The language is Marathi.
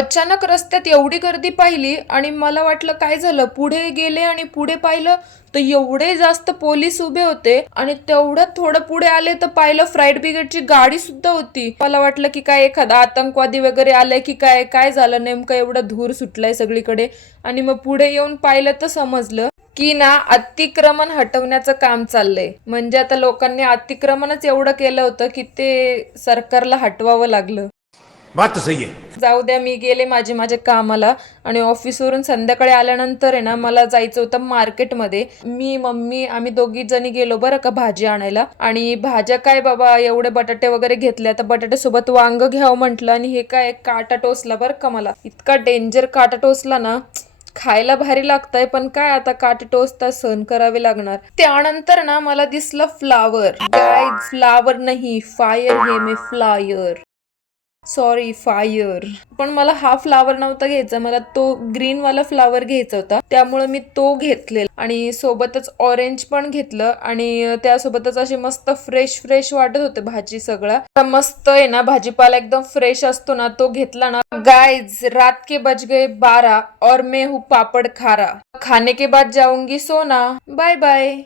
अचानक रस्त्यात एवढी गर्दी पाहिली आणि मला वाटलं काय झालं. पुढे गेले आणि पुढे पाहिलं तर एवढे जास्त पोलीस उभे होते आणि तेवढ्यात थोडं पुढे आले तर पाहिलं फायर ब्रिगेडची गाडी सुद्धा होती. मला वाटलं की काय एखादा आतंकवादी वगैरे आलाय की काय काय झालं नेमकं, एवढा धूर सुटलाय सगळीकडे. आणि मग पुढे येऊन पाहिलं तर समजलं की ना अतिक्रमण हटवण्याचं काम चाललंय. म्हणजे आता लोकांनी अतिक्रमणच एवढं केलं होतं की ते सरकारला हटवावं लागलं. बात तो सही है. जाऊ द्या, मी गेले माझ्या कामाला आणि ऑफिसवरून संध्याकाळी आल्यानंतर आहे ना मला जायचं होतं मार्केटमध्ये. मी मम्मी आम्ही दोघी जणी गेलो बरं का भाजी आणायला. आणि भाज्या काय बाबा एवढे बटाटे वगैरे घेतले. आता बटाटे सोबत वांग घ्यावं म्हटलं आणि हे काय काटा टोचला बरं का. मला इतका डेंजर काटा टोचला ना. खायला भारी लागतंय पण काय आता काटे टोचता सहन करावे लागणार. त्यानंतर ना मला दिसलं फ्लावर. गाईज फ्लावर नाही फायर, हे मी फ्लायर सॉरी फायर. पण मला हा फ्लावर नव्हता घ्यायचा, मला तो ग्रीन वाला फ्लावर घ्यायचा होता. त्यामुळे मी तो घेतलेला आणि सोबतच ऑरेंज पण घेतलं. आणि त्यासोबतच असे मस्त फ्रेश फ्रेश वाटत होते भाजी सगळं मस्त आहे ना. भाजीपाला एकदम फ्रेश असतो ना तो घेतला ना. गाइज रात के बज गए 12 और मैं हूँ पापड़ खारा. खाने के बाद जाऊंगी सोना. Bye bye.